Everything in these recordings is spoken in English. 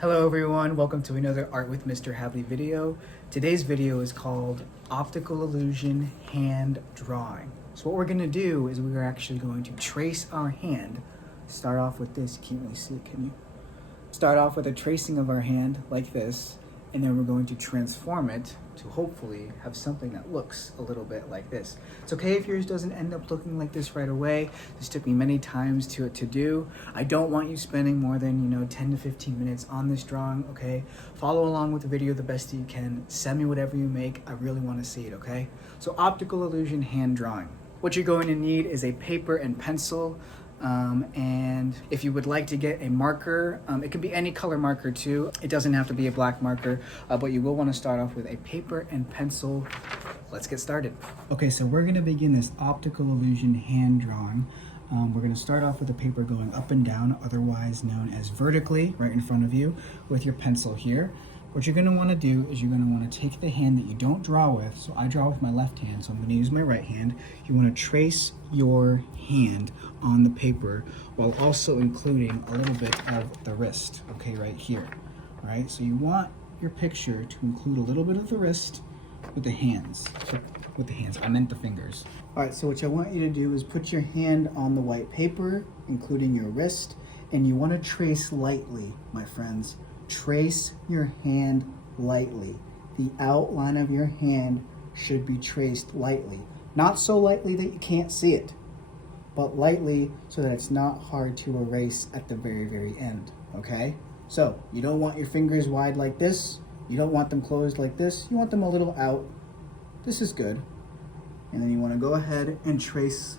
Hello everyone, welcome to another Art with Mr. Hadley video. Today's video is called Optical Illusion Hand Drawing. So what we're going to do is we're actually going to trace our hand. Start off with this, you can't really see it, can you? Start off with a tracing of our hand like this, and then we're going to transform it to hopefully have something that looks a little bit like this. It's okay if yours doesn't end up looking like this right away. This took me many times to do. I don't want you spending more than 10 to 15 minutes on this drawing, okay? Follow along with the video the best you can. Send me whatever you make. I really want to see it, okay? So optical illusion hand drawing. What you're going to need is a paper and pencil. And if you would like to get a marker, it can be any color marker too. It doesn't have to be a black marker, but you will want to start off with a paper and pencil. Let's get started. Okay, so we're going to begin this optical illusion hand drawing. We're going to start off with the paper going up and down, otherwise known as vertically, right in front of you, with your pencil here. What you're going to want to do is you're going to want to take the hand that you don't draw with. So I draw with my left hand, so I'm going to use my right hand. You want to trace your hand on the paper while also including a little bit of the wrist, okay, right here. All right, so you want your picture to include a little bit of the wrist with the hands. I meant the fingers. All right, so what I want you to do is put your hand on the white paper, including your wrist, and you want to trace lightly, my friends. Trace your hand lightly. The outline of your hand should be traced lightly. Not so lightly that you can't see it, but lightly so that it's not hard to erase at the very, very end, okay? So you don't want your fingers wide like this. You don't want them closed like this. You want them a little out. This is good. And then you want to go ahead and trace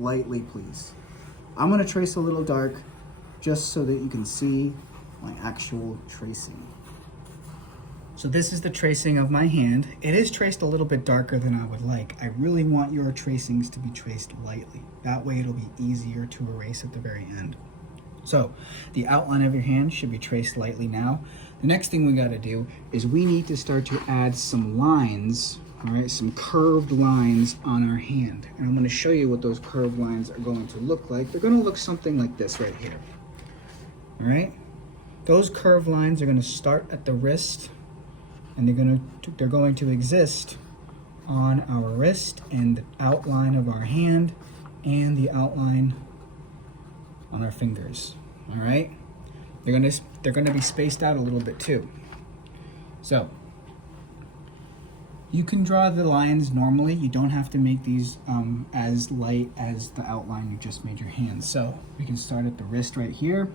lightly, please. I'm going to trace a little dark just so that you can see my actual tracing. So this is the tracing of my hand. It is traced a little bit darker than I would like. I really want your tracings to be traced lightly. That way it'll be easier to erase at the very end. So the outline of your hand should be traced lightly now. The next thing we got to do is we need to start to add some lines, all right, some curved lines on our hand. And I'm going to show you what those curved lines are going to look like. They're going to look something like this right here. All right? Those curved lines are going to start at the wrist, and they're going to exist on our wrist and the outline of our hand and the outline on our fingers. All right? They're going to be spaced out a little bit too. So you can draw the lines normally. You don't have to make these as light as the outline you just made your hand. So we can start at the wrist right here.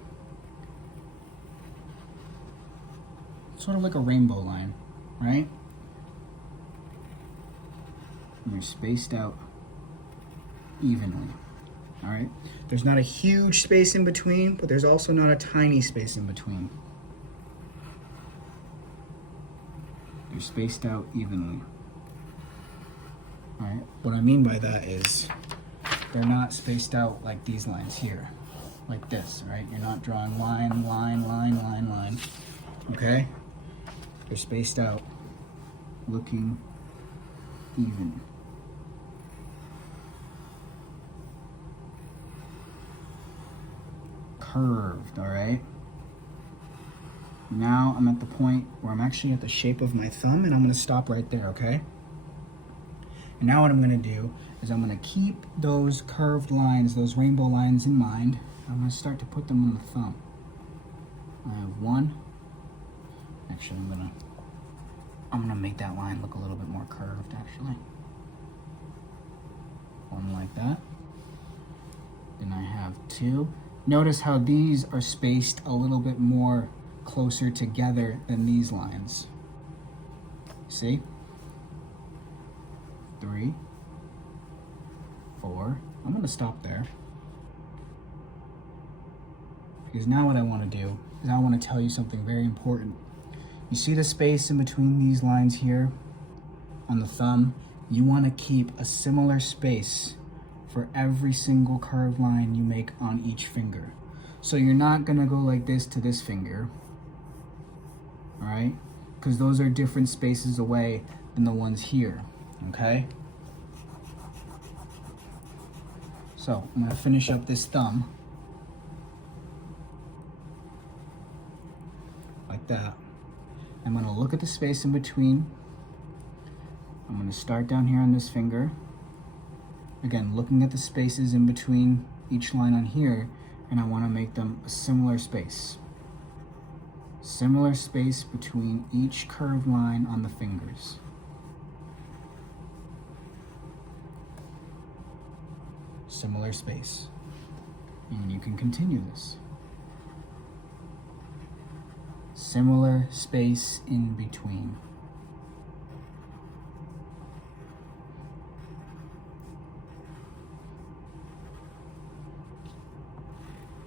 Sort of like a rainbow line, right? And they're spaced out evenly, all right? There's not a huge space in between, but there's also not a tiny space in between. They're spaced out evenly. All right, what I mean by that is they're not spaced out like these lines here, like this, right? You're not drawing line, line, line, line, line, okay? They're spaced out, looking even. Curved, all right? Now I'm at the point where I'm actually at the shape of my thumb, and I'm gonna stop right there, okay? And now what I'm gonna do is I'm gonna keep those curved lines, those rainbow lines in mind. I'm gonna start to put them on the thumb. I have one. Actually, I'm gonna make that line look a little bit more curved, actually. One like that. Then I have two. Notice how these are spaced a little bit more closer together than these lines. See? 3, 4. I'm gonna stop there. Because now what I wanna do is I wanna tell you something very important. You see the space in between these lines here on the thumb? You want to keep a similar space for every single curved line you make on each finger. So you're not going to go like this to this finger, all right? Because those are different spaces away than the ones here, okay? So I'm going to finish up this thumb. like that. I'm gonna look at the space in between. I'm gonna start down here on this finger. Again, looking at the spaces in between each line on here, and I wanna make them a similar space. Similar space between each curved line on the fingers. Similar space. And you can continue this. Similar space in between.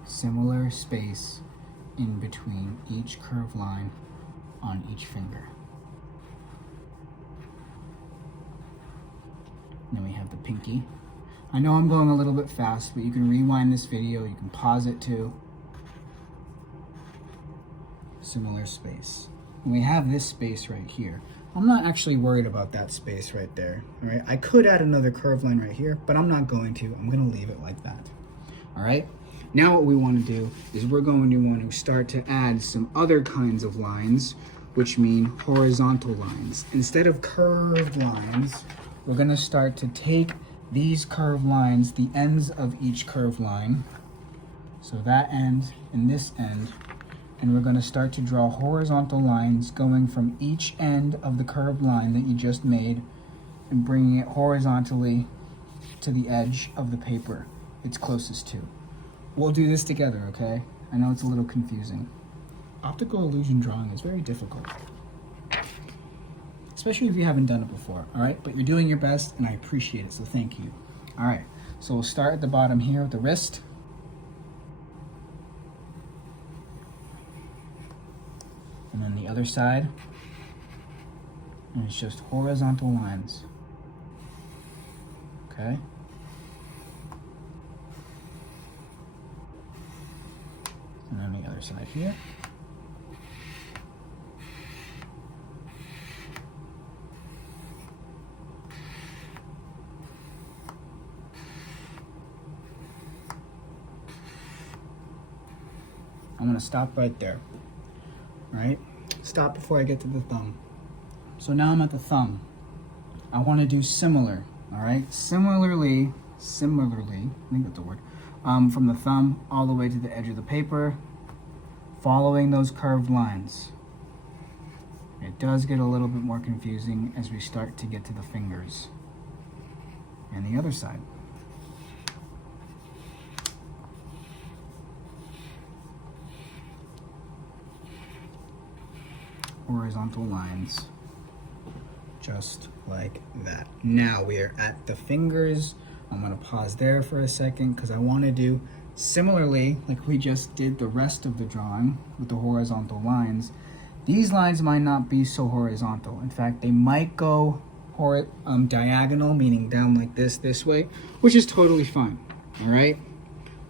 Similar space in between each curved line on each finger. And then we have the pinky. I know I'm going a little bit fast, but you can rewind this video, you can pause it too. Similar space. And we have this space right here. I'm not actually worried about that space right there. All right, I could add another curved line right here, but I'm not going to. I'm gonna leave it like that. All right, now what we wanna do is we're going to want to start to add some other kinds of lines, which mean horizontal lines. Instead of curved lines, we're gonna start to take these curved lines, the ends of each curved line, so that end and this end, and we're going to start to draw horizontal lines going from each end of the curved line that you just made and bringing it horizontally to the edge of the paper it's closest to. We'll do this together, okay? I know it's a little confusing. Optical illusion drawing is very difficult, especially if you haven't done it before, all right? But you're doing your best, and I appreciate it, so thank you. All right, so we'll start at the bottom here with the wrist. And then the other side, and it's just horizontal lines, okay? And then the other side here. I'm gonna stop right there, right? Stop before I get to the thumb. So now I'm at the thumb. I wanna do similar, all right? Similarly, I think that's the word, from the thumb all the way to the edge of the paper, following those curved lines. It does get a little bit more confusing as we start to get to the fingers. And the other side. Horizontal lines, just like that. Now we are at the fingers. I'm gonna pause there for a second because I wanna do similarly like we just did the rest of the drawing with the horizontal lines. These lines might not be so horizontal. In fact, they might go diagonal, meaning down like this way, which is totally fine, all right?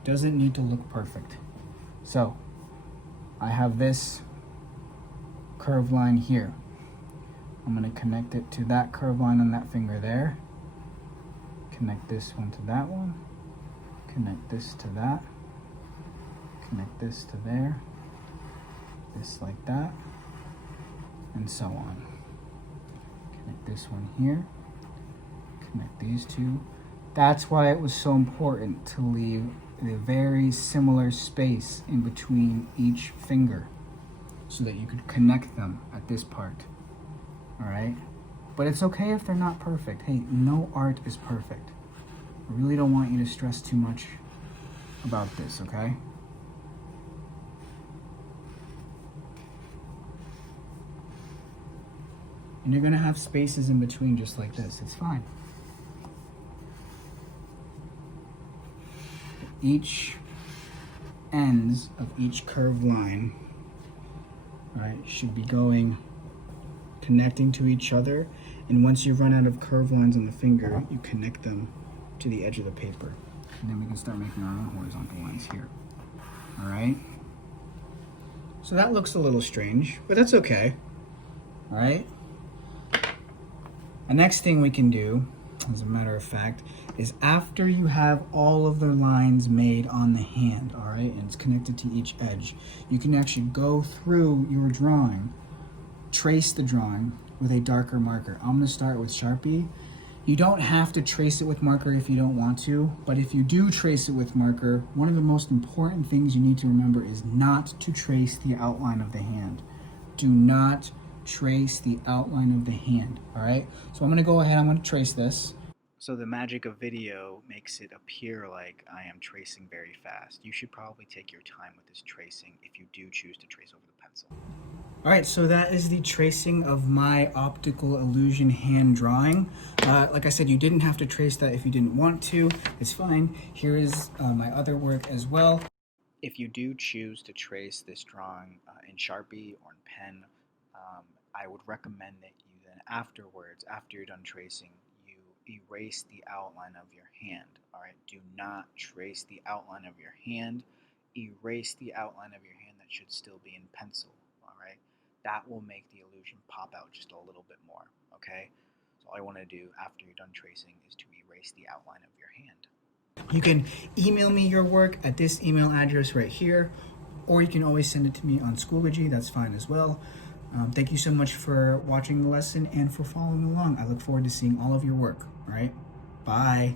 Doesn't need to look perfect. So I have this curved line here. I'm going to connect it to that curved line on that finger there. Connect this one to that one. Connect this to that. Connect this to there. This like that. And so on. Connect this one here. Connect these two. That's why it was so important to leave a very similar space in between each finger, so that you could connect them at this part, all right? But it's okay if they're not perfect. Hey, no art is perfect. I really don't want you to stress too much about this, okay? And you're gonna have spaces in between just like this, it's fine. Each ends of each curved line, right, should be connecting to each other, and once you run out of curved lines on the finger, you connect them to the edge of the paper, and then we can start making our own horizontal lines here. All right, so that looks a little strange, but that's okay. All right, the next thing we can do as a matter of fact, is after you have all of the lines made on the hand, all right, and it's connected to each edge, you can actually go through your drawing, trace the drawing with a darker marker. I'm gonna start with Sharpie. You don't have to trace it with marker if you don't want to, but if you do trace it with marker, one of the most important things you need to remember is not to trace the outline of the hand. Do not trace the outline of the hand, all right? So I'm gonna go ahead, I'm gonna trace this. So the magic of video makes it appear like I am tracing very fast. You should probably take your time with this tracing if you do choose to trace over the pencil. All right, so that is the tracing of my optical illusion hand drawing. Like I said, you didn't have to trace that if you didn't want to. It's fine. Here is my other work as well. If you do choose to trace this drawing in Sharpie or in pen, I would recommend that you then afterwards, after you're done tracing, you erase the outline of your hand. All right, do not trace the outline of your hand. Erase the outline of your hand that should still be in pencil. All right, that will make the illusion pop out just a little bit more. Okay, so all I want to do after you're done tracing is to erase the outline of your hand. You can email me your work at this email address right here, or you can always send it to me on Schoology. That's fine as well. Thank you so much for watching the lesson and for following along. I look forward to seeing all of your work. All right, bye.